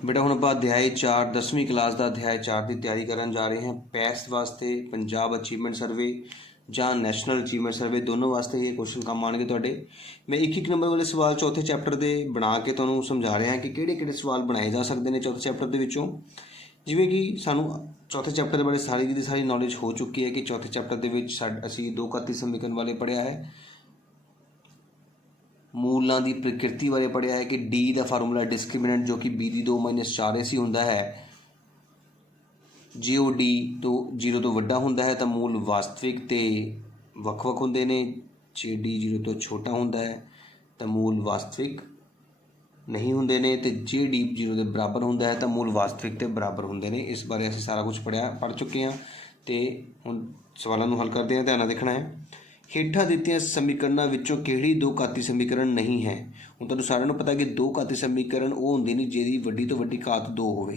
बेटा हुण आपां अध्याय 4 10वीं क्लास का अध्याय 4 की तैयारी करन जा रहे हैं। पैस वास्ते पंजाब अचीवमेंट सर्वे ਜਾਂ नैशनल अचीवमेंट सर्वे दोनों वास्ते ये क्वेश्चन काम आएंगे तुहाडे। मैं एक नंबर वाले सवाल चौथे चैप्टर के बना के तुहानूं समझा रहा कि किहड़े-किहड़े सवाल बनाए जा सकते हैं चौथे चैप्टर के विचों। जिवें कि सानूं चौथे चैप्टर के बारे सारी की सारी नॉलेज हो चुकी है कि चौथे चैप्टर के असीं दो घाती समीकरण वाले पढ़िया है, मूलों की प्रकृति बारे पढ़िया है कि डी का फार्मूला डिस्क्रिमिनेंट जो कि बी दी 2-4 होंदा है, जे ओ डी तो 0 तो वड्डा होंदा है तो मूल वास्तविक तो वख-वख होंदे ने, जे डी 0 तो छोटा होंदा है तो मूल वास्तविक नहीं होंदे ने, तो जे डी 0 के बराबर होंदा है तो मूल वास्तविक के बराबर होंदे ने। इस बारे असीं सारा कुछ पढ़ चुके हैं तो हुण सवालों को हल करते हैं। ध्यान नाल देखना है। हेठां दित्तियां समीकरणों विचों किहड़ी दो घाती समीकरण नहीं है। हुण तुहानूं सारिआं नूं पता कि दो घाती समीकरण वो होंदे ने जिहदी वड्डी तो वड्डी घात 2 होवे।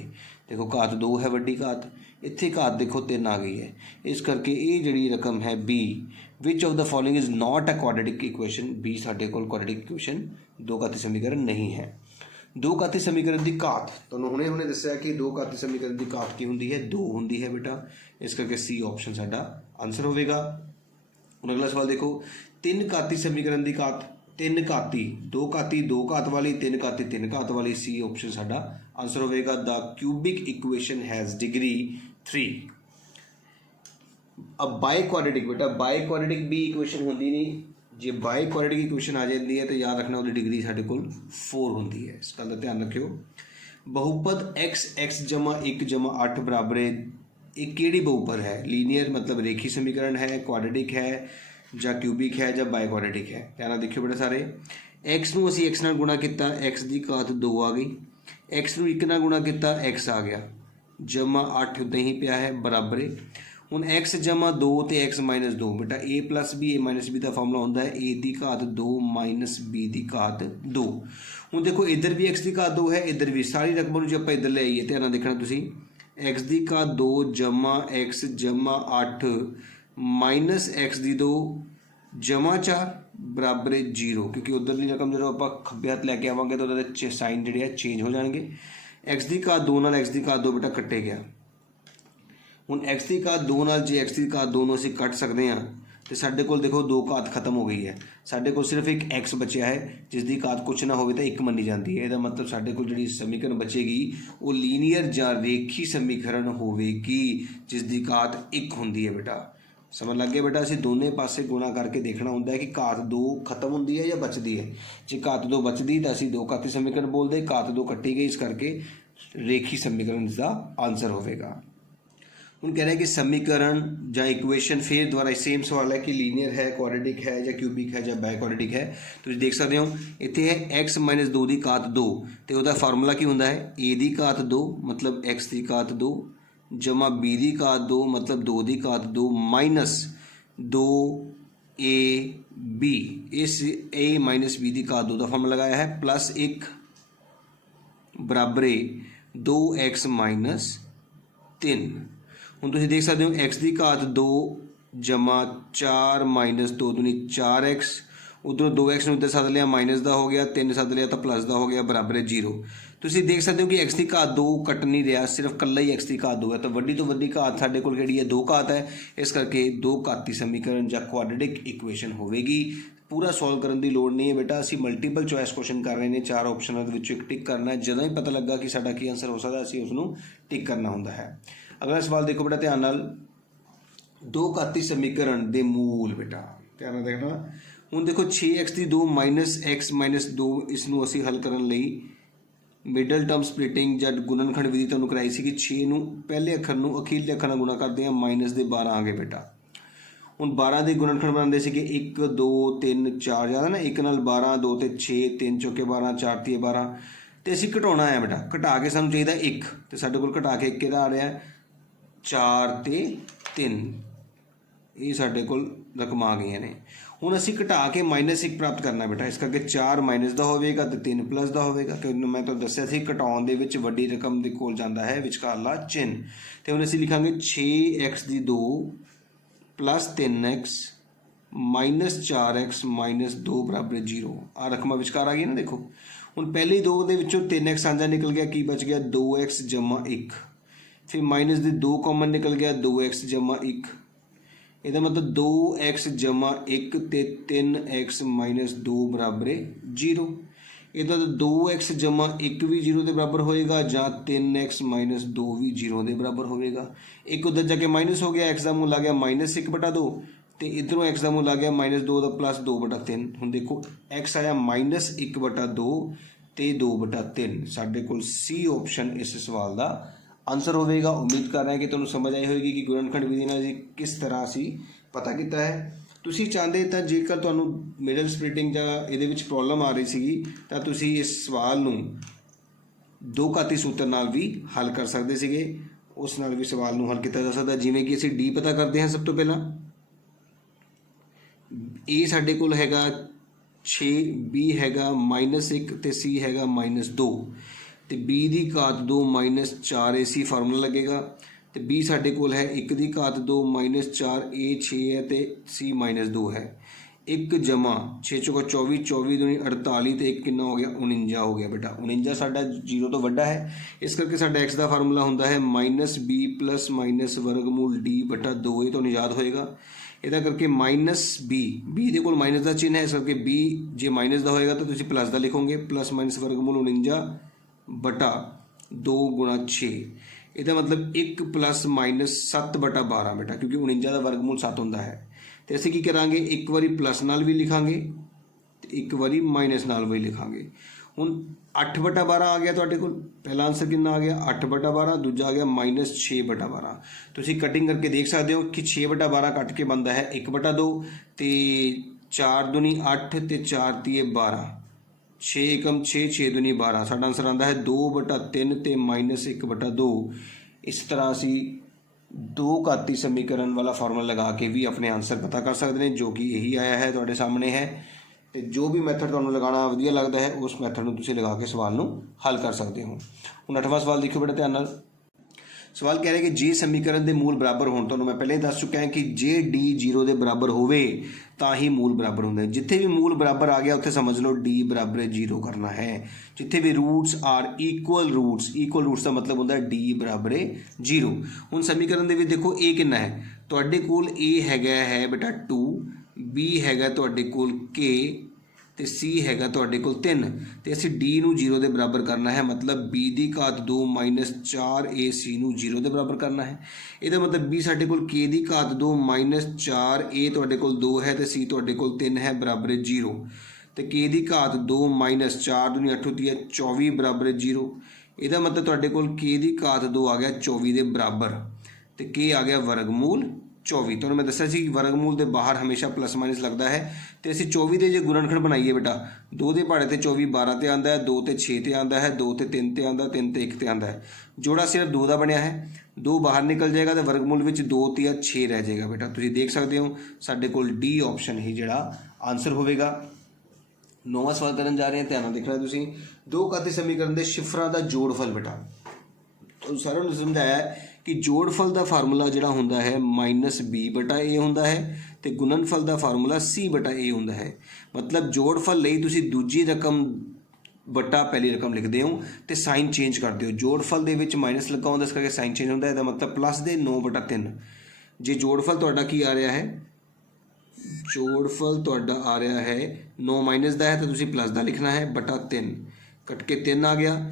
देखो घात 2 है वड्डी घात, इत्थे घात देखो 3 आ गई है। इस करके ये जिहड़ी रकम है B, which of the following is not a quadratic equation. B साडे कोल क्वाड्रेटिक इक्वेशन दो घाती समीकरण नहीं है। दो घाती समीकरण की घात तुहानूं हुणे दस्सिआ कि दो घाती समीकरण की घात की हुंदी है, 2 हुंदी है बेटा। इस करके सी ऑप्शन साडा आंसर होवेगा। हुण अगला सवाल देखो, 3 घाती समीकरण की घात 3 घाती 2 घाती 2 घात वाली 3 घाती 3 घात वाली। सी ऑप्शन साडा आंसर होवेगा। The cubic equation has degree 3। अब बाय क्वाड्रेटिक बेटा बाय क्वाड्रेटिक भी इक्वेशन होंदी नहीं, जे बाय क्वाड्रेटिक इक्वेशन आ जाती है तो याद रखना उसकी डिग्री साढ़े कोल 4 होंदी है। इस गल का ध्यान रखियो। बहुपद x जमा 1 जमा 8 बराबर है, एक किहड़ी बहुपद है? लीनियर मतलब रेखी समीकरण है, क्वाड्रेटिक है या क्यूबिक है या बाय क्वाड्रेटिक है। ध्यान देखियो बेटा सारे। एक्स नूं असीं एक्स नाल गुणा किया, एक्स की घात 2 आ गई। एक्स नूं 1 नाल गुणा किया, एक्स आ गया, जमा 8 उदां ही पिया है बराबर है। हुण एक्स जमा 2 तो एक्स माइनस 2 बेटा ए प्लस बी ए माइनस बी का फार्मूला होंदा है ए की घात 2 माइनस बी की घात 2। हुण देखो इधर भी एक्स की घात 2 है, इधर भी सारी रकम जो आप इधर ले आइए ध्यान देखना तुसीं। एक्स की घात 2 जमा एक्स जमा 8 माइनस एक्स की 2 जमा 4 बराबर 0, क्योंकि उधरली रकम जो आप खब्बे हाथ लैके आवांगे तो उहदे साइन जिहड़े चेंज हो जाएंगे। एक्स की घात 2 नाल एक्स की घात 2 बेटा कट्टे गया। हुण एक्स की घात 2 नाल जे एक्स की घात 2 नूं असीं कट सकते हैं तो साडे कोल देखो 2 घात खत्म हो गई है। साडे कोल सिर्फ एक एक्स बचिया है जिसकी घात कुछ ना होवे तो 1 मनी जाती है। इसका मतलब साडे कोल जिहड़ी समीकरण बचेगी वो लीनियर जां रेखी समीकरण होवेगी जिसकी घात 1 होंदी है बेटा। समझ लग गया बेटा। असीं दोनों पासे गुणा करके देखना होंदा है कि घात 2 खत्म होंदी है या बचती है। जे घात 2 बचती तो असीं दो घाती समीकरण बोलते, घात 2 कट्टी गई इस करके रेखी समीकरण इसका आंसर होवेगा। हुण कह रहे हैं कि समीकरण या इक्वेशन फिर दोबारा सेम सवाल है कि लीनियर है, क्वाड्रेटिक है या क्यूबिक है या बाय क्वाड्रेटिक है। तुसीं देख सकते हो इत्थे है एक्स माइनस 2 की घात 2 तो उसका फार्मूला की होंदा है ए की घात 2 मतलब एक्स की घात 2 जमा बी की घात 2 मतलब 2 की घात 2 माइनस 2 ए बी। इस ए माइनस बी की घात 2 का फार्मूला लगाया है प्लस 1 बराबर 2 एक्स माइनस 3। हुण तुसीं देख सकते हो एक्स की घात 2 जमा 4 माइनस 2 दूनी 4 एक्स, उधरों 2 एक्स ने उधर सद लिया माइनस का हो गया, 3 सद लिया तो प्लस का हो गया बराबर है 0। तुसीं देख सकते हो कि एक्स की घात 2 कट नहीं रहा, सिर्फ कल्ला ही एक्स की घात 2 है तो वड्डी तो वड्डी घात साडे कोल किहड़ी है 2 घात है। इस करके दो घाती समीकरण या क्वाड्रेटिक इक्वेशन होवेगी। पूरा सॉल्व करने की लोड़ नहीं है बेटा। असीं मल्टीपल चॉइस क्वेश्चन कर रहे हैं, 4 ऑप्शनों के विचों एक टिक करना है। जदों ही पता लगा कि साडा की आंसर हो सकता असीं उसनूं टिक करना हुंदा है। अगला सवाल देखो बेटा ध्यान नाल, दो घाती समीकरण दे मूल बेटा ध्यान नाल देखना। हुण देखो 6x की 2 माइनस एक्स माइनस 2 इसनूं असीं हल करन लई मिडल टर्म स्प्लिटिंग या गुणनखंड विधि तुहानूं कराई सी कि 6 नूं पहले अखर नूं अखीरले अखर नाल गुणा करदे हां, माइनस दे 12 आ गए बेटा। हुण 12 के गुणनखंड बनाते सी कि 1 2 3 4 याद है ना, 1 नाल 12 2 ते 6 3 चौके 12 4 तीए 12 तो असीं घटाउणा है बेटा। घटा के सानूं चाहिदा 1 तो साडे कोल घटा के 1 किहदा आ रहा है 4 ते 3। ये साडे कोल रकम आ गई ने। हुण असीं घटा के माइनस 1 प्राप्त करना बेटा। इस करके 4 माइनस का होवेगा तो 3 प्लस का होवेगा, क्योंकि मैं तो दस्सिया सी घटाउण दे विच वड्डी रकम दे कोल जांदा है विचकारला चिन्ह। तो हुण असीं लिखांगे 6x की 2 plus 3x minus 4x minus 2 बराबर 0। आ रकम विचकार आ गई ना देखो। ਹੁਣ ਪਹਿਲੀ ਦੋ ਦੇ ਵਿੱਚੋਂ 3x ਸਾਂਝਾ ਨਿਕਲ ਗਿਆ, ਕੀ ਬਚ ਗਿਆ 2x ਜਮਾ 1। ਫਿਰ ਮਾਈਨਸ ਦੇ 2 ਕਾਮਨ ਨਿਕਲ ਗਿਆ 2x ਜਮਾ 1। ਇਹਦਾ ਮਤਲਬ 2x ਜਮਾ 1 ਤੇ 3x ਮਾਈਨਸ 2 ਬਰਾਬਰ 0। ਇਹਦਾ 2x ਜਮਾ 1 ਵੀ 0 ਦੇ ਬਰਾਬਰ ਹੋਏਗਾ ਜਾਂ 3x ਮਾਈਨਸ 2 ਵੀ 0 ਦੇ ਬਰਾਬਰ ਹੋਵੇਗਾ। ਇੱਕ ਉੱਧਰ ਜਾ ਕੇ ਮਾਈਨਸ ਹੋ ਗਿਆ, x ਦਾ ਮੁੱਲ ਆ ਗਿਆ -1/2 ਤੇ ਇੱਧਰੋਂ x ਦਾ ਮੁੱਲ ਆ ਗਿਆ -2 ਦਾ ਪਲੱਸ 2/3। ਹੁਣ ਦੇਖੋ x ਆਇਆ -1/2 ਤੇ 2/3। ਸਾਡੇ ਕੋਲ C ਆਪਸ਼ਨ ਇਸ ਸਵਾਲ ਦਾ ਆਨਸਰ ਹੋਵੇਗਾ। ਉਮੀਦ ਕਰ ਰਹੇ ਹਾਂ ਕਿ ਤੁਹਾਨੂੰ ਸਮਝ ਆਈ ਹੋਵੇਗੀ ਕਿ ਗੁਣਨਖੰਡ ਵਿਧੀ ਨਾਲ ਜੀ ਕਿਸ ਤਰ੍ਹਾਂ ਅਸੀਂ ਪਤਾ ਕੀਤਾ ਹੈ। ਤੁਸੀਂ ਚਾਹੁੰਦੇ ਤਾਂ ਜੇਕਰ ਤੁਹਾਨੂੰ ਮਿਡਲ ਸਪਲਿਟਿੰਗ ਜਾਂ ਇਹਦੇ ਵਿੱਚ ਪ੍ਰੋਬਲਮ ਆ ਰਹੀ ਸੀਗੀ ਤਾਂ ਤੁਸੀਂ ਇਸ ਸਵਾਲ ਨੂੰ ਦੋ ਘਾਤੀ ਸੂਤਰ ਨਾਲ ਵੀ ਹੱਲ ਕਰ ਸਕਦੇ ਸੀਗੇ, ਉਸ ਨਾਲ ਵੀ ਸਵਾਲ ਨੂੰ ਹੱਲ ਕੀਤਾ ਜਾ ਸਕਦਾ। ਜਿਵੇਂ ਕਿ ਅਸੀਂ D ਪਤਾ ਕਰਦੇ ਹਾਂ। ਸਭ ਤੋਂ ਪਹਿਲਾਂ A ਸਾਡੇ ਕੋਲ ਹੈਗਾ 6, B ਹੈਗਾ -1 ਤੇ C ਹੈਗਾ -2 ਤੇ B ਦੀ ਘਾਤ 2 -4AC ਫਾਰਮੂਲਾ ਲੱਗੇਗਾ ਤੇ B ਸਾਡੇ ਕੋਲ ਹੈ 1 ਦੀ ਘਾਤ 2 -4A 6 ਹੈ ਤੇ C -2 ਹੈ। 1 ਜਮਾ 6 ਚੌਕਾ 24, 24 दूनी 48 ਤੇ 1 ਕਿੰਨਾ ਹੋ ਗਿਆ 49 ਹੋ ਗਿਆ ਬੇਟਾ। 49 ਸਾਡਾ 0 ਤੋਂ ਵੱਡਾ ਹੈ, ਇਸ ਕਰਕੇ ਸਾਡਾ x ਦਾ ਫਾਰਮੂਲਾ ਹੁੰਦਾ ਹੈ -b + ਵਰਗਮੂਲ d/2। ਇਹ ਤੁਹਾਨੂੰ ਯਾਦ ਹੋਏਗਾ। ਇਹਦਾ ਕਰਕੇ -b ਦੇ ਕੋਲ ਮਾਈਨਸ ਦਾ ਚਿੰਨ੍ਹ ਹੈ, ਇਸ ਕਰਕੇ b ਜੇ ਮਾਈਨਸ ਦਾ ਹੋਏਗਾ ਤਾਂ ਤੁਸੀਂ ਪਲੱਸ ਦਾ ਲਿਖੋਗੇ। + ਵਰਗਮੂਲ 49/2 × 6। ਇਹਦਾ ਮਤਲਬ 1 ± 7/12 ਬੇਟਾ, ਕਿਉਂਕਿ 49 ਦਾ ਵਰਗਮੂਲ 7 ਹੁੰਦਾ ਹੈ। ਤੇ ਅਸੀਂ ਕੀ ਕਰਾਂਗੇ, ਇੱਕ ਵਾਰੀ ਪਲੱਸ ਨਾਲ ਵੀ ਲਿਖਾਂਗੇ ਤੇ ਇੱਕ ਵਾਰੀ ਮਾਈਨਸ ਨਾਲ ਵੀ ਲਿਖਾਂਗੇ। ਹੁਣ 8/12 ਆ ਗਿਆ ਤੁਹਾਡੇ ਕੋਲ। ਪਹਿਲਾ ਆਨਸਰ ਕਿੰਨਾ ਆ ਗਿਆ 8/12, ਦੂਜਾ ਆ ਗਿਆ -6/12। ਤੁਸੀਂ ਕਟਿੰਗ ਕਰਕੇ ਦੇਖ ਸਕਦੇ ਹੋ ਕਿ 6/12 ਕੱਟ ਕੇ ਬਣਦਾ ਹੈ 1/2 ਤੇ 4 दूनी 8 ਤੇ 4 ਤੀਏ 12। 6 × 6 6 दूनी 12। ਸਾਡਾ ਆਨਸਰ ਆਉਂਦਾ ਹੈ 2/3 ਤੇ -1/2। ਇਸ ਤਰ੍ਹਾਂ ਅਸੀਂ ਦੋ ਘਾਤੀ ਸਮੀਕਰਨ ਵਾਲਾ ਫਾਰਮੂਲਾ ਲਗਾ ਕੇ ਵੀ ਆਪਣੇ ਆਨਸਰ ਪਤਾ ਕਰ ਸਕਦੇ ਨੇ, ਜੋ ਕਿ ਇਹੀ ਆਇਆ ਹੈ ਤੁਹਾਡੇ ਸਾਹਮਣੇ ਹੈ। ਤੇ ਜੋ ਵੀ ਮੈਥਡ ਤੁਹਾਨੂੰ ਲਗਾਉਣਾ ਵਧੀਆ ਲੱਗਦਾ ਹੈ ਉਸ ਮੈਥਡ ਨੂੰ ਤੁਸੀਂ ਲਗਾ ਕੇ ਸਵਾਲ ਨੂੰ ਹੱਲ ਕਰ ਸਕਦੇ ਹੋ। ਹੁਣ 8ਵਾਂ ਸਵਾਲ ਦੇਖੋ ਬੇਟਾ ਧਿਆਨ ਨਾਲ। ਸਵਾਲ ਕਹਿ ਰਿਹਾ ਕਿ ਜੇ ਸਮੀਕਰਨ ਦੇ ਮੂਲ ਬਰਾਬਰ ਹੋਣ, ਤੁਹਾਨੂੰ ਮੈਂ ਪਹਿਲਾਂ ਹੀ ਦੱਸ ਚੁੱਕਿਆ ਹਾਂ ਕਿ ਜੇ D 0 ਦੇ ਬਰਾਬਰ ਹੋਵੇ ਤਾਂ ਹੀ ਮੂਲ ਬਰਾਬਰ ਹੁੰਦਾ ਹੈ। ਜਿੱਥੇ ਵੀ ਮੂਲ ਬਰਾਬਰ ਆ ਗਿਆ ਉੱਥੇ ਸਮਝ ਲਓ D = 0 ਕਰਨਾ ਹੈ। ਜਿੱਥੇ ਵੀ ਰੂਟਸ ਆਰ ਇਕੁਅਲ ਰੂਟਸ ਦਾ ਮਤਲਬ ਹੁੰਦਾ D = 0। ਹੁਣ ਸਮੀਕਰਨ ਦੇ ਵਿੱਚ ਦੇਖੋ A ਕਿੰਨਾ ਹੈ, ਤੁਹਾਡੇ ਕੋਲ A ਹੈਗਾ ਹੈ ਬੇਟਾ 2, B ਹੈਗਾ ਤੁਹਾਡੇ ਕੋਲ K ਤੇ C ਹੈਗਾ ਤੁਹਾਡੇ ਕੋਲ 3 ਤੇ ਅਸੀਂ D ਨੂੰ 0 ਦੇ ਬਰਾਬਰ ਕਰਨਾ ਹੈ। ਮਤਲਬ B ਦੀ ਘਾਤ 2 -4AC ਨੂੰ 0 ਦੇ ਬਰਾਬਰ ਕਰਨਾ ਹੈ। ਇਹਦਾ ਮਤਲਬ B ਸਾਡੇ ਕੋਲ K ਦੀ ਘਾਤ 2 -4A ਤੁਹਾਡੇ ਕੋਲ 2 ਹੈ ਤੇ C ਤੁਹਾਡੇ ਕੋਲ 3 ਹੈ ਬਰਾਬਰ 0 ਤੇ K ਦੀ ਘਾਤ 2 -4 दूनी 8 × 24 ਬਰਾਬਰ 0। ਇਹਦਾ ਮਤਲਬ ਤੁਹਾਡੇ ਕੋਲ K ਦੀ ਘਾਤ 2 ਆ ਗਿਆ 24 ਦੇ ਬਰਾਬਰ ਤੇ K ਆ ਗਿਆ ਵਰਗਮੂਲ 24। ਤੁਹਾਨੂੰ ਮੈਂ ਦੱਸਿਆ ਸੀ ਵਰਗਮੂਲ ਦੇ ਬਾਹਰ ਹਮੇਸ਼ਾ ਪਲੱਸ ਮਾਈਨਸ ਲੱਗਦਾ ਹੈ ਤੇ ਅਸੀਂ 24 ਦੇ ਜੇ ਗੁਣਨਖੰਡ ਬਣਾਈਏ ਬੇਟਾ 2 ਦੇ ਪਹਾੜੇ ਤੇ 24 12 ਤੇ ਆਉਂਦਾ ਹੈ, 2 ਤੇ 6 ਤੇ ਆਉਂਦਾ ਹੈ, 2 ਤੇ 3 ਤੇ ਆਉਂਦਾ, 3 ਤੇ 1 ਤੇ ਆਉਂਦਾ ਹੈ। ਜੋੜਾ ਸਿਰਫ 2 ਦਾ ਬਣਿਆ ਹੈ, 2 ਬਾਹਰ ਨਿਕਲ ਜਾਏਗਾ ਤੇ ਵਰਗਮੂਲ ਵਿੱਚ 2 ਤੇ 6 ਰਹਿ ਜਾਏਗਾ ਬੇਟਾ। ਤੁਸੀਂ ਦੇਖ ਸਕਦੇ ਹੋ ਸਾਡੇ ਕੋਲ D ਆਪਸ਼ਨ ਹੀ ਜਿਹੜਾ ਆਨਸਰ ਹੋਵੇਗਾ। 9ਵਾਂ ਸਵਾਲ ਕਰਨ ਜਾ ਰਹੇ ਹਾਂ, ਧਿਆਨ ਨਾਲ ਦੇਖਣਾ ਤੁਸੀਂ। ਦੋ ਘਾਤੀ ਸਮੀਕਰਨ ਦੇ ਸ਼ਿਫਰਾਂ ਦਾ ਜੋੜਫਲ ਬੇਟਾ ਤੁਹਾਨੂੰ ਸਾਰਿਆਂ ਨੂੰ ਸਮਝਾਇਆ ਕਿ ਜੋੜਫਲ ਦਾ ਫਾਰਮੂਲਾ ਜਿਹੜਾ ਹੁੰਦਾ ਹੈ -b/a ਹੁੰਦਾ ਹੈ ਤੇ ਗੁਣਨਫਲ ਦਾ ਫਾਰਮੂਲਾ c/a ਹੁੰਦਾ ਹੈ। ਮਤਲਬ ਜੋੜਫਲ ਲਈ ਤੁਸੀਂ ਦੂਜੀ ਰਕਮ ਬਟਾ ਪਹਿਲੀ ਰਕਮ ਲਿਖਦੇ ਹੋ ਤੇ ਸਾਈਨ ਚੇਂਜ ਕਰਦੇ ਹੋ। ਜੋੜਫਲ ਦੇ ਵਿੱਚ ਮਾਈਨਸ ਲੱਗਾ ਹੁੰਦਾ, ਇਸ ਕਰਕੇ ਸਾਈਨ ਚੇਂਜ ਹੁੰਦਾ। ਇਹਦਾ ਮਤਲਬ ਪਲੱਸ ਦੇ 9/3। ਜੇ ਜੋੜਫਲ ਤੁਹਾਡਾ ਕੀ ਆ ਰਿਹਾ ਹੈ, ਜੋੜਫਲ ਤੁਹਾਡਾ ਆ ਰਿਹਾ ਹੈ 9 ਮਾਈਨਸ ਦਾ ਹੈ ਤਾਂ ਤੁਸੀਂ ਪਲੱਸ ਦਾ ਲਿਖਣਾ ਹੈ /3। ਕੱਟ ਕੇ 3 ਆ ਗਿਆ।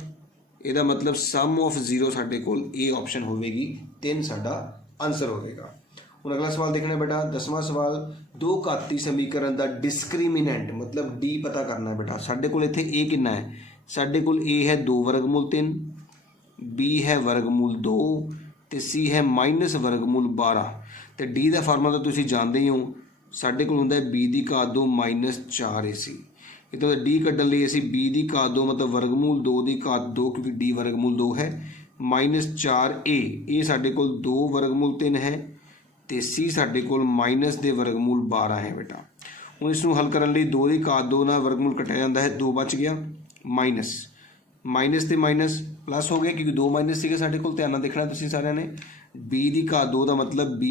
ਇਹਦਾ ਮਤਲਬ ਸਮ ਆਫ 0 ਸਾਡੇ ਕੋਲ A ਆਪਸ਼ਨ ਹੋਵੇਗੀ, 3 ਸਾਡਾ ਆਨਸਰ ਹੋਵੇਗਾ। ਹੁਣ ਅਗਲਾ ਸਵਾਲ ਦੇਖਣਾ ਬੇਟਾ 10ਵਾਂ ਸਵਾਲ। ਦੋ ਘਾਤੀ ਸਮੀਕਰਨ ਦਾ ਡਿਸਕ੍ਰਿਮੀਨੈਂਟ ਮਤਲਬ D ਪਤਾ ਕਰਨਾ ਬੇਟਾ। ਸਾਡੇ ਕੋਲ ਇੱਥੇ A ਕਿੰਨਾ ਹੈ, ਸਾਡੇ ਕੋਲ A ਹੈ 2√3, B ਹੈ √2 ਤੇ C ਹੈ -√12 ਤੇ D ਦਾ ਫਾਰਮੂਲਾ ਤਾਂ ਤੁਸੀਂ ਜਾਣਦੇ ਹੀ ਹੋ। ਸਾਡੇ ਕੋਲ ਹੁੰਦਾ ਹੈ B ਦੀ ਘਾਤ 2 -4AC। ਇੱਥੋਂ ਦਾ D ਕੱਢਣ ਲਈ ਅਸੀਂ B ਦੀ ਘਾਤ 2 ਮਤਲਬ ਵਰਗਮੂਲ 2 ਦੀ ਘਾਤ 2 ਕਿਉਂਕਿ D ਵਰਗਮੂਲ 2 ਹੈ -4A। ਇਹ ਸਾਡੇ ਕੋਲ 2√3 ਹੈ ਤੇ C ਸਾਡੇ ਕੋਲ ਮਾਈਨਸ ਦੇ ਵਰਗਮੂਲ 12 ਹੈ ਬੇਟਾ। ਹੁਣ ਇਸ ਨੂੰ ਹੱਲ ਕਰਨ ਲਈ 2 ਦੀ ਘਾਤ 2 ਨਾਲ ਵਰਗਮੂਲ ਕੱਟਿਆ ਜਾਂਦਾ ਹੈ, 2 ਬਚ ਗਿਆ, ਮਾਈਨਸ ਤੇ ਮਾਈਨਸ ਪਲੱਸ ਹੋ ਗਿਆ ਕਿਉਂਕਿ 2 ਮਾਈਨਸ ਸੀਗੇ ਸਾਡੇ ਕੋਲ। ਧਿਆਨ ਨਾਲ ਦੇਖਣਾ ਤੁਸੀਂ ਸਾਰਿਆਂ ਨੇ। B ਦੀ ਘਾਤ 2 ਦਾ ਮਤਲਬ B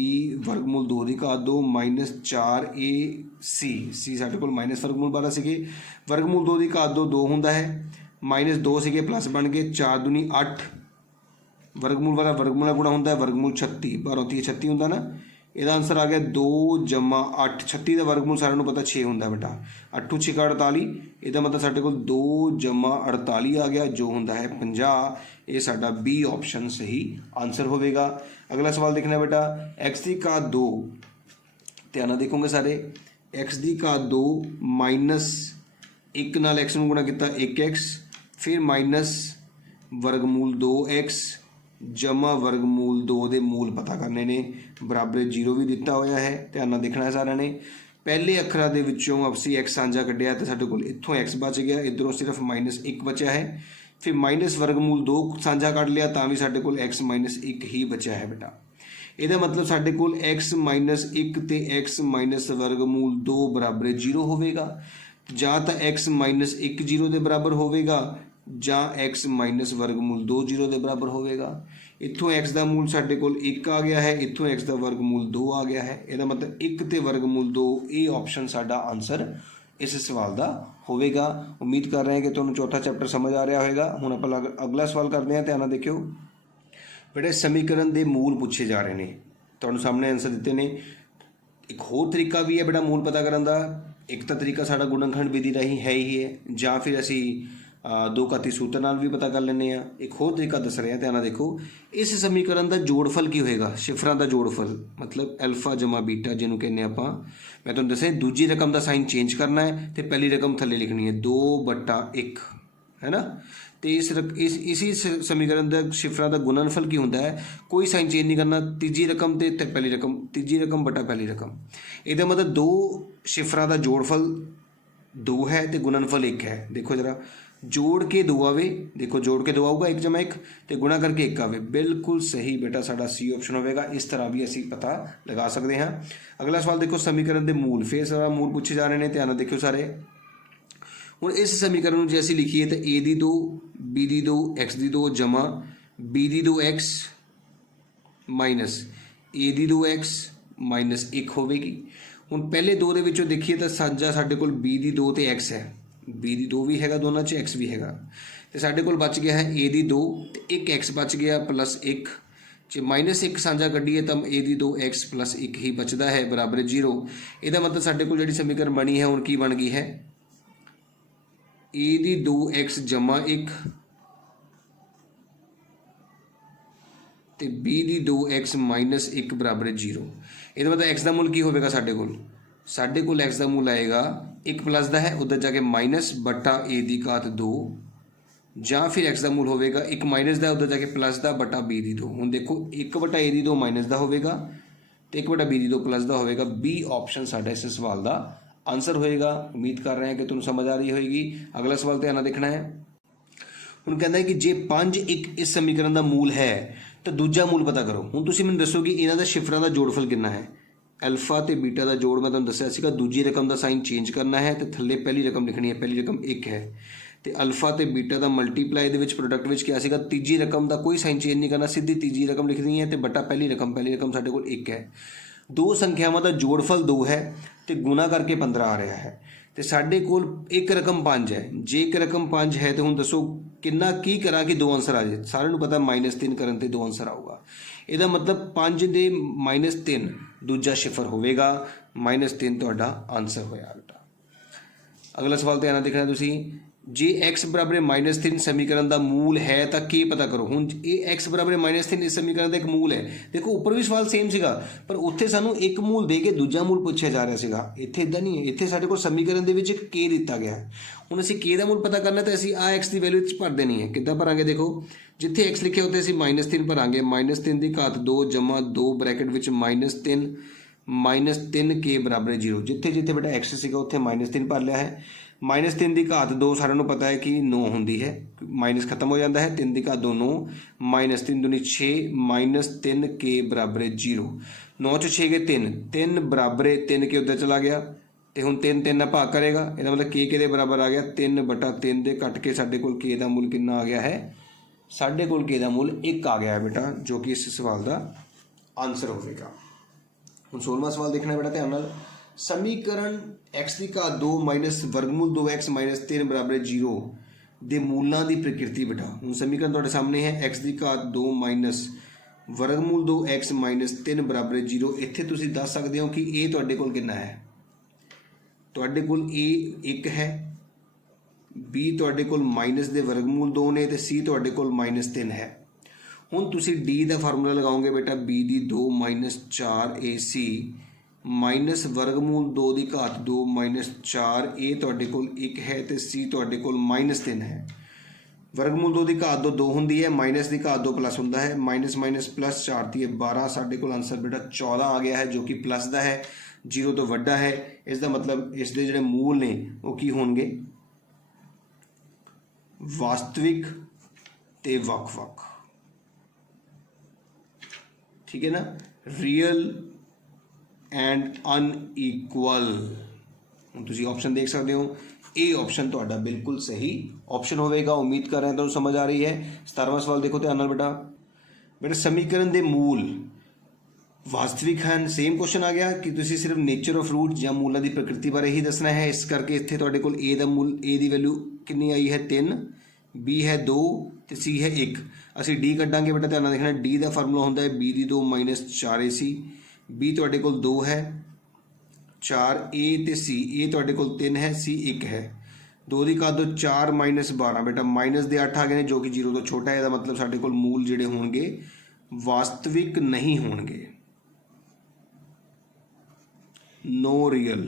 ਵਰਗਮੂਲ 2 ਦੀ ਘਾਤ 2 -4AC। C ਸਾਡੇ ਕੋਲ ਮਾਈਨਸ ਵਰਗਮੂਲ 12 ਸੀਗੇ। ਵਰਗਮੂਲ 2 ਦੀ ਘਾਤ 2 2 ਹੁੰਦਾ ਹੈ माइनस 2 ਸੀਗੇ प्लस बन गए 4 दूनी 8 वर्गमूल वाला वर्गमूल ਨਾਲ ਗੁਣਾ ਹੁੰਦਾ वर्गमूल 36 12 30 36 ਹੁੰਦਾ ਨਾ। ਇਹਦਾ ਆਨਸਰ ਆ ਗਿਆ 2 ਜਮਾ 8 36 ਦਾ वर्गमूल ਸਾਰਿਆਂ ਨੂੰ ਪਤਾ 6 ਹੁੰਦਾ ਬੇਟਾ 8 6 48 ਇਹਦਾ ਮਤਲਬ ਸਾਡੇ ਕੋਲ 2 ਜਮਾ 48 ਆ ਗਿਆ ਜੋ ਹੁੰਦਾ ਹੈ 50। ਇਹ ਸਾਡਾ ਬੀ ਆਪਸ਼ਨ ਸਹੀ ਆਨਸਰ ਹੋਵੇਗਾ। ਅਗਲਾ ਸਵਾਲ ਦੇਖਣਾ ਬੇਟਾ x ਦੀ ਘਾਤ 2 ਧਿਆਨ ਨਾਲ ਦੇਖੋਗੇ ਸਾਰੇ x ਦੀ ਘਾਤ 2 ਮਾਈਨਸ 1 ਨਾਲ x ਨੂੰ ਗੁਣਾ ਕੀਤਾ 1x फिर माइनस वर्गमूल 2x जमा वर्गमूल 2 ਦੇ मूल पता करने ने बराबर 0 भी दिता होया है। ध्यान ਨਾਲ देखना है सारे ने पहले अखਰਾਂ ਦੇ ਵਿੱਚੋਂ ਅਸੀਂ x ਸਾਂਝਾ ਕੱਢਿਆ ਤੇ ਸਾਡੇ ਕੋਲ ਇੱਥੋਂ x ਬਚ ਗਿਆ ਇਧਰੋਂ ਸਿਰਫ -1 ਬਚਿਆ है। फिर माइनस वर्गमूल 2 ਸਾਂਝਾ ਕੱਢ ਲਿਆ ਤਾਂ ਵੀ ਸਾਡੇ ਕੋਲ x -1 ਹੀ ਬਚਿਆ है बेटा। ਇਹਦਾ ਮਤਲਬ ਸਾਡੇ ਕੋਲ x -1 ਤੇ x वर्गमूल 2 बराबर 0 ਹੋਵੇਗਾ ਜਾਂ ਤਾਂ x -1 0 ਦੇ ਬਰਾਬਰ ਹੋਵੇਗਾ ਜਾਂ x माइनस वर्गमूल 2 0 ਦੇ ਬਰਾਬਰ ਹੋਵੇਗਾ। ਇੱਥੋਂ x ਦਾ ਮੂਲ ਸਾਡੇ ਕੋਲ 1 ਆ ਗਿਆ ਹੈ ਇੱਥੋਂ x ਦਾ वर्गमूल 2 ਆ ਗਿਆ ਹੈ। ਇਹਦਾ ਮਤਲਬ 1 ਤੇ वर्गमूल 2 ਇਹ ਆਪਸ਼ਨ ਸਾਡਾ ਆਨਸਰ ਇਸ ਸਵਾਲ ਦਾ ਹੋਵੇਗਾ। ਉਮੀਦ ਕਰ ਰਹੇ ਹਾਂ ਕਿ ਤੁਹਾਨੂੰ ਚੌਥਾ ਚੈਪਟਰ ਸਮਝ ਆ ਰਿਹਾ ਹੋਵੇਗਾ। ਹੁਣ ਆਪਾਂ ਅਗਲਾ ਸਵਾਲ ਕਰਦੇ ਹਾਂ। ਧਿਆਨ ਨਾਲ ਦੇਖਿਓ ਬੇਟੇ ਸਮੀਕਰਨ ਦੇ ਮੂਲ ਪੁੱਛੇ ਜਾ ਰਹੇ ਨੇ ਤੁਹਾਨੂੰ ਸਾਹਮਣੇ ਆਨਸਰ ਦਿੱਤੇ ਨੇ। ਇੱਕ ਹੋਰ ਤਰੀਕਾ ਵੀ ਹੈ ਬੇਟਾ ਮੂਲ ਪਤਾ ਕਰਨ ਦਾ। ਇੱਕ ਤਾਂ ਤਰੀਕਾ ਸਾਡਾ ਗੁਣਨਖੰਡ ਵਿਧੀ ਰਾਹੀਂ ਹੈ ਹੀ ਹੈ ਜਾਂ ਫਿਰ ਅਸੀਂ ਦੋ ਘਾਤੀ ਸੂਤਰ ਨਾਲ ਵੀ ਪਤਾ ਕਰ ਲੈਂਦੇ ਹਾਂ। ਇੱਕ ਹੋਰ ਤਰੀਕਾ ਦੱਸ ਰਿਹਾ ਧਿਆਨ ਨਾਲ ਦੇਖੋ ਇਸ ਸਮੀਕਰਨ ਦਾ ਜੋੜਫਲ ਕੀ ਹੋਏਗਾ ਸ਼ਿਫਰਾਂ ਦਾ ਜੋੜਫਲ ਮਤਲਬ ਐਲਫਾ ਜਮਾ ਬੀਟਾ ਜਿਹਨੂੰ ਕਹਿੰਦੇ ਆਪਾਂ। ਮੈਂ ਤੁਹਾਨੂੰ ਦੱਸਿਆ ਦੂਜੀ ਰਕਮ ਦਾ ਸਾਈਨ ਚੇਂਜ ਕਰਨਾ ਹੈ ਤੇ ਪਹਿਲੀ ਰਕਮ ਥੱਲੇ ਲਿਖਣੀ ਹੈ 2/1 ਹੈ ਨਾ। ਤੇ ਇसी ਸਮੀਕਰਨ ਦਾ ਸ਼ਿਫਰਾਂ ਦਾ ਗੁਣਨਫਲ ਕੀ ਹੁੰਦਾ ਹੈ ਕੋਈ ਸਾਈਨ ਚੇਂਜ ਨਹੀਂ ਕਰਨਾ ਤੀਜੀ ਰਕਮ ਤੇ ਪਹਿਲੀ ਰਕਮ ਤੀਜੀ ਰਕਮ ਬਟਾ ਪਹਿਲੀ ਰਕਮ। ਇਹਦਾ ਮਤਲਬ ਦੋ ਸ਼ਿਫਰਾਂ ਦਾ ਜੋੜਫਲ 2 ਹੈ ਤੇ ਗੁਣਨਫਲ 1 ਹੈ। ਦੇਖੋ ਜਰਾ जोड़ के 2 आवे देखो जोड़ के 2 आऊगा 1 जमा 1 तो गुणा करके 1 आवे बिल्कुल सही बेटा साडा सी ऑप्शन होगा। इस तरह भी असी पता लगा सकते हैं। अगला सवाल देखो समीकरण के मूल फिर सारा मूल पूछे जा रहे हैं ध्यान देखियो सारे। हुण इस समीकरण जो असी लिखीए तो a the 2 b the 2 x दी 2 जमा b the 2 x minus a the 2 x minus 1 होगी। हुण पहले दो दे विचों देखिए तो साझा साडे कोल b दी 2 ते x है बी दी 2 भी हैगा दोनों च x भी हैगा तो साढ़े कोल बच गया है a दी 2 तो 1 x बच गया प्लस 1 जे -1 साझा कढ़ीए तो a दी 2 x प्लस 1 ही बचता है बराबर 0। ਇਹਦਾ मतलब साढ़े कोल जिहड़ी समीकरण बनी है हुण की बन गई है a दी 2 x जमा 1 ते b दी 2 x माइनस 1 बराबर 0। ਇਹਦਾ मतलब x ਦਾ ਮੁੱਲ ਕੀ ਹੋਵੇਗਾ ਸਾਡੇ ਕੋਲ x ਦਾ ਮੁੱਲ ਆਏਗਾ 1 प्लस ਦਾ ਹੈ उधर जाके माइनस बटा a ਦੀ घात 2 ਜਾਂ ਫਿਰ x ਦਾ ਮੁੱਲ ਹੋਵੇਗਾ 1 ਮਾਈਨਸ ਦਾ उधर जाके प्लस ਦਾ बटा b ਦੀ 2। ਹੁਣ ਦੇਖੋ 1 बटा a ਦੀ 2 ਮਾਈਨਸ ਦਾ ਹੋਵੇਗਾ ਤੇ 1 बटा b ਦੀ 2 प्लस ਦਾ ਹੋਵੇਗਾ। b ਆਪਸ਼ਨ ਸਾਡਾ ਇਸ ਸਵਾਲ ਦਾ ਆਨਸਰ ਹੋਏਗਾ। ਉਮੀਦ ਕਰ ਰਹੇ ਹਾਂ ਕਿ ਤੁਹਾਨੂੰ ਸਮਝ ਆ ਰਹੀ ਹੋਏਗੀ। ਅਗਲਾ ਸਵਾਲ ਧਿਆਨ ਨਾਲ ਦੇਖਣਾ ਹੈ। ਹੁਣ ਕਹਿੰਦਾ ਹੈ ਕਿ ਜੇ 5 ਇੱਕ ਇਸ ਸਮੀਕਰਨ ਦਾ ਮੂਲ ਹੈ ਤਾਂ ਦੂਜਾ ਮੂਲ ਪਤਾ ਕਰੋ। ਹੁਣ ਤੁਸੀਂ ਮੈਨੂੰ ਦੱਸੋ ਕਿ ਇਹਨਾਂ ਦਾ ਸ਼ਿਫਰਾਂ ਦਾ ਜੋੜਫਲ ਕਿੰਨਾ ਹੈ। ਐਲਫਾ ਤੇ ਬੀਟਾ ਦਾ ਜੋੜ ਮੈਂ ਤੁਹਾਨੂੰ ਦੱਸਿਆ ਸੀਗਾ ਦੂਜੀ ਰਕਮ ਦਾ ਸਾਈਨ ਚੇਂਜ ਕਰਨਾ ਹੈ ਤੇ ਥੱਲੇ ਪਹਿਲੀ ਰਕਮ ਲਿਖਣੀ ਹੈ। ਪਹਿਲੀ ਰਕਮ 1 ਹੈ ਤੇ ਅਲਫਾ ਤੇ ਬੀਟਾ ਦਾ ਮਲਟੀਪਲਾਈ ਦੇ ਵਿੱਚ ਪ੍ਰੋਡਕਟ ਵਿੱਚ ਕਿਹਾ ਸੀਗਾ ਤੀਜੀ ਰਕਮ ਦਾ ਕੋਈ ਸਾਈਨ ਚੇਂਜ ਨਹੀਂ ਕਰਨਾ ਸਿੱਧੀ ਤੀਜੀ ਰਕਮ ਲਿਖਣੀ ਹੈ ਤੇ ਬਟਾ ਪਹਿਲੀ ਰਕਮ ਸਾਡੇ ਕੋਲ 1 ਹੈ। ਦੋ ਸੰਖਿਆਵਾਂ ਦਾ ਜੋੜਫਲ 2 ਹੈ ਤੇ ਗੁਣਾ ਕਰਕੇ 15 ਆ ਰਿਹਾ ਹੈ ਤੇ ਸਾਡੇ ਕੋਲ ਇੱਕ ਰਕਮ 5 ਹੈ। ਜੇ ਇੱਕ ਰਕਮ 5 ਹੈ ਤੇ ਹੁਣ ਦੱਸੋ ਕਿੰਨਾ ਕੀ ਕਰਾਂ ਕਿ ਦੋ ਆਨਸਰ ਆ ਜਾਏ। ਸਾਰਿਆਂ ਨੂੰ ਪਤਾ -3 ਕਰਨ ਤੇ ਦੋ ਆਨਸਰ ਆਊਗਾ। ਇਹਦਾ ਮਤਲਬ 5 ਦੇ -3 ਦੂਜਾ ਸ਼ਿਫਰ ਹੋਵੇਗਾ -3 ਤੁਹਾਡਾ ਆਨਸਰ ਹੋਇਆ ਬੇਟਾ। ਅਗਲਾ ਸਵਾਲ ਧਿਆਨ ਨਾਲ ਦੇਖਣਾ ਤੁਸੀਂ जे x बराबर -3 समीकरण का मूल है तो की पता करो। हुण ये x बराबर -3 इस समीकरण का एक मूल है। देखो ऊपर भी सवाल सेम सीगा पर उत्थे सानू एक मूल दे के दूजा मूल पूछा जा रहा सीगा। इत्थे इदां नहीं है। इत्थे साडे कोल समीकरण दे विच k दिता गया है। हुण असीं k दा मूल पता करना तो असीं आ x की वैल्यू च भर देनी है। किद्दां भरांगे देखो जिथे x लिखे उत्थे असीं -3 भरांगे -3 की घात 2 जमा 2 ब्रैकेट विच -3 k बराबर 0। जिथे जिथे बेटा x सीगा उत्थे -3 भर लिया है। -3 की घात 2 सारे को पता है कि 9 होंगी है माइनस खत्म हो जाता है 3 की घात 2 9 -3 दूनी 6 -3 के बराबर 0। 9 च 6 गए 3 बराबर 3 के उधर चला गया तो हुण 3 3 भाग करेगा। इसका मतलब के बराबर आ गया 3/3 दे कट के साडे कोल के दा मूल कितना आ गया है साडे कोल के दा मूल 1 आ गया है बेटा जो कि इस सवाल का आंसर होगा। हुण 16वां सवाल देखना है बेटा ध्यान नाल। समीकरण x की घात 2 माइनस वर्गमूल 2x -3 बराबर 0 ਦੇ ਮੂਲਾਂ ਦੀ ਪ੍ਰਕਿਰਤੀ ਬੇਟਾ। ਹੁਣ ਸਮੀਕਰਨ ਤੁਹਾਡੇ ਸਾਹਮਣੇ ਹੈ x ਦੀ ਘਾਤ 2 ਮਾਈਨਸ ਵਰਗਮੂਲ 2x ਮਾਈਨਸ 3 ਬਰਾਬਰ 0। ਇੱਥੇ ਤੁਸੀਂ ਦੱਸ ਸਕਦੇ ਹੋ ਕਿ ਇਹ ਤੁਹਾਡੇ ਕੋਲ ਕਿੰਨਾ ਹੈ। ਤੁਹਾਡੇ ਕੋਲ a 1 ਹੈ, b ਤੁਹਾਡੇ ਕੋਲ ਮਾਈਨਸ ਦੇ ਵਰਗਮੂਲ 2 ਨੇ, ਤੇ c ਤੁਹਾਡੇ ਕੋਲ ਮਾਈਨਸ 3 ਹੈ। ਹੁਣ ਤੁਸੀਂ d ਦਾ ਫਾਰਮੂਲਾ ਲਗਾਓਗੇ ਬੇਟਾ, b the 2 minus 4ac minus ਵਰਗਮੂਲ 2 the ਘਾਤ 2 minus 4, a ਤੁਹਾਡੇ ਕੋਲ 1 ਹੈ ਤੇ c ਤੁਹਾਡੇ ਕੋਲ ਮਾਈਨਸ 3 ਹੈ। ਵਰਗਮੂਲ 2 ਦੀ ਘਾਤ 2 ਹੁੰਦੀ ਹੈ, ਮਾਈਨਸ ਦੀ ਘਾਤ 2 ਪਲੱਸ ਹੁੰਦਾ ਹੈ, ਮਾਈਨਸ ਮਾਈਨਸ ਪਲੱਸ 4 ਦੀ 12। ਸਾਡੇ ਕੋਲ ਆਂਸਰ ਬੇਟਾ 14 ਆ ਗਿਆ ਹੈ, ਜੋ ਕਿ ਪਲੱਸ ਦਾ ਹੈ, 0 ਤੋਂ ਵੱਡਾ ਹੈ। ਇਸ ਦਾ ਮਤਲਬ ਇਸ ਦੇ ਜਿਹੜੇ ਮੂਲ ਨੇ ਉਹ ਕੀ ਹੋਣਗੇ, ਵਾਸਤਵਿਕ ਤੇ ਵੱਖ-ਵੱਖ। ਠੀਕ ਹੈ ਨਾ, ਰੀਅਲ ਐਂਡ ਅਨਈਕੁਅਲ। ਹੁਣ ਤੁਸੀਂ ਆਪਸ਼ਨ ਦੇਖ ਸਕਦੇ ਹੋ, ਇਹ ਆਪਸ਼ਨ ਤੁਹਾਡਾ ਬਿਲਕੁਲ ਸਹੀ ਆਪਸ਼ਨ ਹੋਵੇਗਾ। ਉਮੀਦ ਕਰ ਰਿਹਾ ਤੁਹਾਨੂੰ ਸਮਝ ਆ ਰਹੀ ਹੈ। 17ਵਾਂ ਸਵਾਲ ਦੇਖੋ ਧਿਆਨ ਨਾਲ ਬੇਟਾ ਸਮੀਕਰਨ ਦੇ ਮੂਲ ਵਾਸਤਵਿਕ ਹਨ। ਸੇਮ ਕੁਐਸਚਨ ਆ ਗਿਆ ਕਿ ਤੁਸੀਂ ਸਿਰਫ ਨੇਚਰ ਆਫ ਰੂਟ ਜਾਂ ਮੂਲਾਂ ਦੀ ਪ੍ਰਕਿਰਤੀ ਬਾਰੇ ਹੀ ਦੱਸਣਾ ਹੈ। ਇਸ ਕਰਕੇ ਇੱਥੇ ਤੁਹਾਡੇ ਕੋਲ a ਦਾ ਮੂਲ, a ਦੀ ਵੈਲਿਊ ਕਿੰਨੀ ਆਈ ਹੈ 3, b ਹੈ 2 ਤੇ c ਹੈ 1। ਅਸੀਂ d ਕੱਢਾਂਗੇ ਬੇਟਾ, ਧਿਆਨ ਨਾਲ ਦੇਖਣਾ। d ਦਾ ਫਾਰਮੂਲਾ ਹੁੰਦਾ ਹੈ b ਦੀ 2 ਮਾਈਨਸ 4ac, b ਤੁਹਾਡੇ ਕੋਲ 2 ਹੈ, 4a ਤੇ c, a ਤੁਹਾਡੇ ਕੋਲ 3 ਹੈ, c 1 ਹੈ। 2 ਦੀ ਘਾਤ 2 4 ਮਾਈਨਸ 12 ਬੇਟਾ, ਮਾਈਨਸ ਦੇ 8 ਆ ਗਏ ਨੇ, ਜੋ ਕਿ 0 ਤੋਂ ਛੋਟਾ ਹੈ। ਇਹਦਾ ਮਤਲਬ ਸਾਡੇ ਕੋਲ ਮੂਲ ਜਿਹੜੇ ਹੋਣਗੇ ਵਾਸਤਵਿਕ ਨਹੀਂ ਹੋਣਗੇ, ਨੋ ਰੀਅਲ।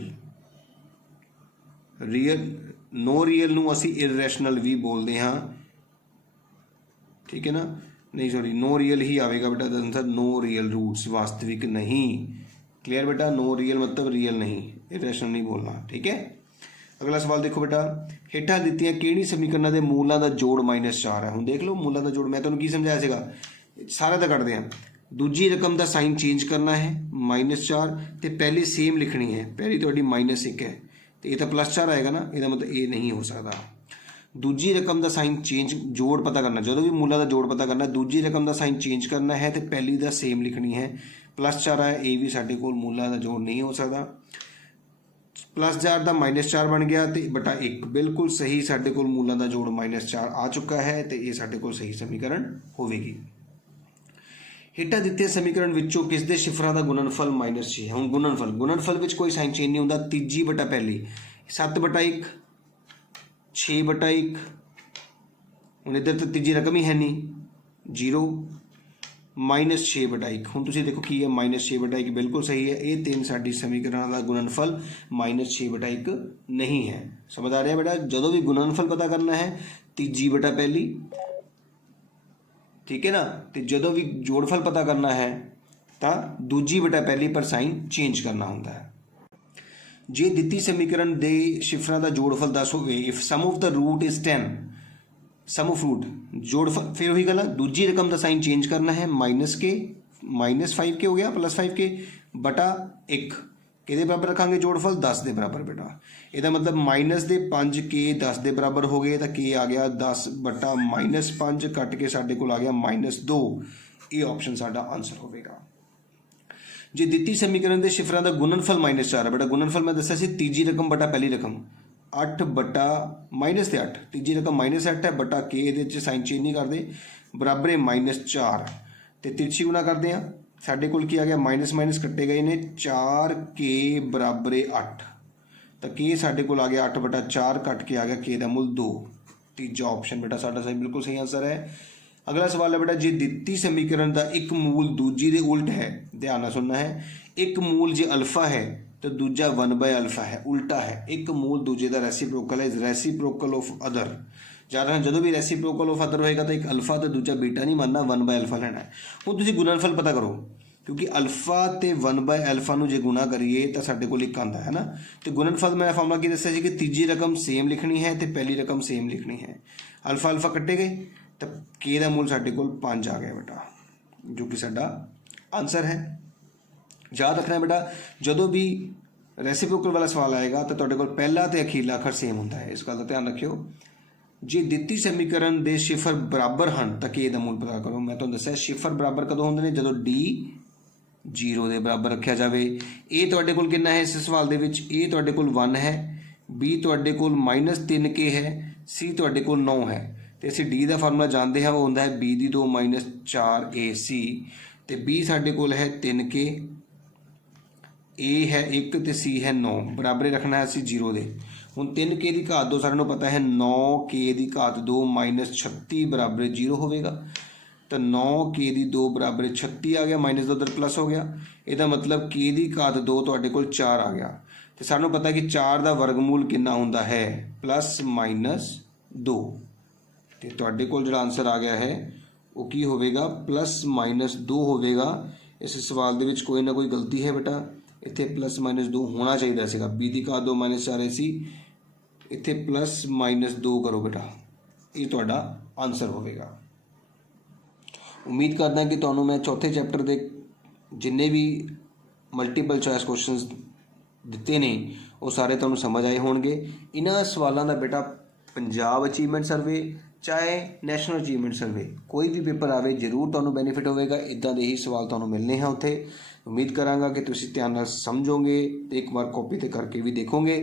ਨੋ ਰੀਅਲ ਨੂੰ ਅਸੀਂ ਇਰਰੈਸ਼ਨਲ ਵੀ ਬੋਲਦੇ ਹਾਂ। ਠੀਕ ਹੈ ਨਾ, ਨਹੀਂ ਸੌਰੀ, ਨੋ ਰੀਅਲ ਹੀ ਆਵੇਗਾ ਬੇਟਾ ਦਾ ਆंसर, नो रियल रूट्स, वास्तविक नहीं। क्लियर बेटा, नो रियल मतलब रियल नहीं, इरेशनल नहीं बोलना। ठीक है, अगला सवाल देखो बेटा, हेठा दित्तियां किहड़ी समीकरणों के मूलों का जोड़ -4 है। हुण देख लो मूलों का जोड़, मैं तुहानूं की समझाया सीगा, सारे दा कटदे हां। दूजी रकम का साइन चेंज करना है -4, तो पहली सेम लिखनी है, पहली तुहाडी -1 है तो ये तो +4 आएगा ना, इसका मतलब ये नहीं हो सकता। दूजी रकम का साइन चेंज, जोड़ पता करना, जो भी मूलों का जोड़ पता करना, दूजी रकम का साइन चेंज करना है तो पहली का सेम लिखनी है। +4 आया, ये भी साढ़े कोल मूलों का जोड़ नहीं हो सकता। +4 का -4 बन गया तो बटा 1, बिल्कुल सही साढ़े कोल मूलों का जोड़ -4 आ चुका है, तो ये साढ़े कोल सही समीकरण होगी। हेठा दिते समीकरण विचों किस दे शिफरां दा गुणनफल -6 है। हुण गुणनफल विच कोई साइन चेंज नहीं होंदा। तीजी बटा पहली 7/1, 6/1, हुण इधर तो तीजी रकम ही है नहीं, 0, -6/1। हुण तुसीं देखो की है, -6/1 बिल्कुल सही है। ये 3 साडी समीकरण का गुणनफल -6/1 नहीं है। समझ आ रहा है बेटा, जो भी गुणनफल पता करना है तीजी बटा पहली, ठीक है ना, तो जो भी जोड़फल पता करना है तो दूजी बटा पहली पर साइन चेंज करना होता है। जे दिती समीकरण दे शिफरां का जोड़फल 10 होवे, if sum of the root is 10, sum of root जोड़फल, फिर वही गल, दूजी रकम का साइन चेंज करना है, -5 हो गया +5 बटा 1, किहदे बराबर रखांगे जोड़फल 10 के बराबर बेटा। ਇਹਦਾ मतलब -5 10 के बराबर हो गए, तो के आ गया 10 बटा -5 कट के साढ़े को आ गया -2। ये ऑप्शन साडा आंसर होगा। जे दिती समीकरण के शिफरां का गुणनफल -4 है बेटा, गुणनफल मैं दस्सिया सी तीजी रकम बटा पहली रकम, 8 बटा -8, तीजी रकम -8 है बटा के, ये साइन चेंज नहीं करते, बराबर -4 तो तिरछी गुणा करते हैं, साढ़े कोल की आ गया माइनस कट्टे गए ने, 4 के बराबर 8, तो के साढ़े कोल आ गया 8 बटा 4 कट के आ गया के का मुल 2। तीजा ऑप्शन बेटा साडा सही, बिल्कुल सही आंसर है। अगला सवाल है बेटा, जे दिती समीकरण का एक मूल दूजी के उल्ट है, ध्यान ਨਾਲ सुनना है, एक मूल जे अल्फा है तो दूजा 1/α है, उल्टा है। एक मूल दूजे का रेसिप्रोकल है, रेसिप्रोकल ऑफ अदर। ज़्यादा जो भी रेसिप्रोकल ऑफ अदर होएगा तो एक अल्फा तो दूजा बीटा नहीं मानना, 1/α लेना है। हुण तुसीं गुणनफल पता करो, क्योंकि अल्फा तो 1/α जो गुणा करिए तो साढ़े को एक आता है ना, तो गुणनफल मैं फॉर्मूला की दस्सिया कि तीजी रकम सेम लिखनी है तो पहली रकम सेम लिखनी है। अल्फा कट्टे गए तो के का मूल साढ़े को 5 आ गया बेटा, जो कि साडा आंसर है। याद रखना बेटा, जो भी रेसिप्रोकल वाला सवाल आएगा तो तुहाडे कोल पहला तो अखीरला अखर सेम होता है, इस गल का ध्यान रखियो। जे दिती समीकरण के शिफर बराबर हैं तो के का मूल पता करो। मैं तुहानूं दस्सिया शिफर बराबर कदों होंदे ने, जदों डी 0 के बराबर रखा जाए। ए तुहाडे कोल कितना है इस सवाल दे विच, ए तुहाडे कोल 1 है, बी तुहाडे कोल -3 के है, ਸੀ ਤੁਹਾਡੇ ਕੋਲ 9 ਹੈ ਤੇ ਅਸੀਂ ਡੀ ਦਾ ਫਾਰਮੂਲਾ ਜਾਣਦੇ ਹਾਂ, ਉਹ ਹੁੰਦਾ ਹੈ ਬੀ ਦੀ 2 ਮਾਈਨਸ 4ac ਤੇ ਬੀ ਸਾਡੇ ਕੋਲ ਹੈ 3k, ए है 1 ਤੇ c है 9, ਬਰਾਬਰ ਰੱਖਣਾ ਹੈ ਅਸੀਂ 0 ਦੇ। ਹੁਣ 3k ਦੀ ਘਾਤ 2 ਸਾਰਿਆਂ ਨੂੰ ਪਤਾ ਹੈ 9k ਦੀ ਘਾਤ 2 ਮਾਈਨਸ 36 ਬਰਾਬਰ 0 ਹੋਵੇਗਾ, ਤਾਂ 9k ਦੀ 2 ਬਰਾਬਰ 36 ਆ ਗਿਆ, ਮਾਈਨਸ ਦਾ ਉਧਰ ਪਲੱਸ ਹੋ ਗਿਆ, ਇਹਦਾ ਮਤਲਬ k ਦੀ ਘਾਤ 2 ਤੁਹਾਡੇ ਕੋਲ 4 ਆ ਗਿਆ। ਤੇ ਸਾਨੂੰ ਪਤਾ ਕਿ 4 ਦਾ ਵਰਗਮੂਲ ਕਿੰਨਾ ਹੁੰਦਾ ਹੈ, ਪਲੱਸ ਮਾਈਨਸ 2, ਤੇ ਤੁਹਾਡੇ ਕੋਲ ਜਿਹੜਾ ਆਨਸਰ ਆ ਗਿਆ ਹੈ ਉਹ ਕੀ ਹੋਵੇਗਾ, ਪਲੱਸ ਮਾਈਨਸ 2 ਹੋਵੇਗਾ। ਇਸ ਸਵਾਲ ਦੇ ਵਿੱਚ ਕੋਈ ਨਾ ਕੋਈ ਗਲਤੀ ਹੈ ਬੇਟਾ, ਇੱਥੇ ਪਲੱਸ ਮਾਈਨਸ 2 ਹੋਣਾ ਚਾਹੀਦਾ ਸੀਗਾ, ਬੀ ਦੀ ਘਾਤ 2 ਮਾਈਨਸ 4ac, ਇੱਥੇ ਪਲੱਸ ਮਾਈਨਸ 2 ਕਰੋ ਬੇਟਾ, ਇਹ ਤੁਹਾਡਾ ਆਨਸਰ ਹੋਵੇਗਾ। ਉਮੀਦ ਕਰਦਾ ਕਿ ਤੁਹਾਨੂੰ ਮੈਂ ਚੌਥੇ ਚੈਪਟਰ ਦੇ ਜਿੰਨੇ ਵੀ ਮਲਟੀਪਲ ਚੋਇਸ ਕੁਐਸਚਨਸ ਦਿੱਤੇ ਨੇ ਉਹ ਸਾਰੇ ਤੁਹਾਨੂੰ ਸਮਝ ਆਏ ਹੋਣਗੇ। ਇਹਨਾਂ ਸਵਾਲਾਂ ਦਾ ਬੇਟਾ ਪੰਜਾਬ ਅਚੀਵਮੈਂਟ ਸਰਵੇ ਚਾਹੇ ਨੈਸ਼ਨਲ ਅਚੀਵਮੈਂਟ ਸਰਵੇ ਕੋਈ ਵੀ ਪੇਪਰ ਆਵੇ ਜ਼ਰੂਰ ਤੁਹਾਨੂੰ ਬੈਨੀਫਿਟ ਹੋਵੇਗਾ, ਇੱਦਾਂ ਦੇ ਹੀ ਸਵਾਲ ਤੁਹਾਨੂੰ ਮਿਲਣੇ ਹਨ ਉੱਥੇ। ਉਮੀਦ ਕਰਾਂਗਾ ਕਿ ਤੁਸੀਂ ਧਿਆਨ ਨਾਲ ਸਮਝੋਗੇ ਤੇ ਇੱਕ ਵਾਰ ਕਾਪੀ ਤੇ ਕਰਕੇ ਵੀ ਦੇਖੋਗੇ।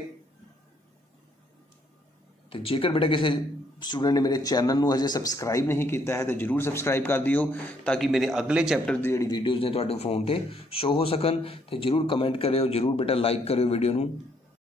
ਤੇ ਜੇਕਰ ਬੇਟਾ ਕਿਸੇ ਸਟੂਡੈਂਟ ਨੇ ਮੇਰੇ ਚੈਨਲ ਨੂੰ ਅਜੇ ਸਬਸਕ੍ਰਾਈਬ ਨਹੀਂ ਕੀਤਾ ਹੈ ਤਾਂ ਜ਼ਰੂਰ ਸਬਸਕ੍ਰਾਈਬ ਕਰ ਦਿਓ, ਤਾਂ ਕਿ ਮੇਰੇ ਅਗਲੇ ਚੈਪਟਰ ਦੀ ਜਿਹੜੀ ਵੀਡੀਓਜ਼ ਨੇ ਤੁਹਾਡੇ ਫੋਨ ਤੇ ਸ਼ੋ ਹੋ ਸਕਣ। ਤੇ ਜ਼ਰੂਰ ਕਮੈਂਟ ਕਰਿਓ, ਜ਼ਰੂਰ ਬੇਟਾ ਲਾਈਕ ਕਰਿਓ ਵੀਡੀਓ ਨੂੰ।